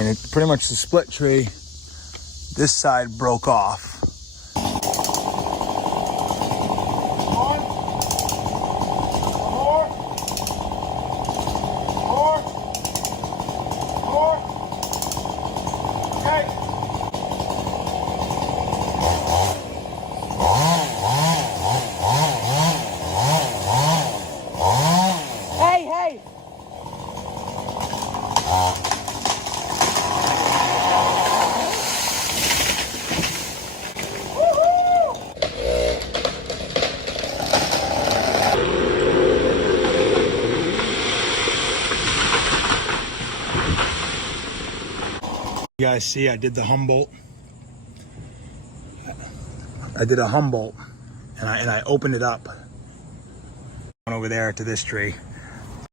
And it's pretty much the split tree. This side broke off. You guys see, I did the Humboldt. I did a Humboldt, and I opened it up over there to this tree.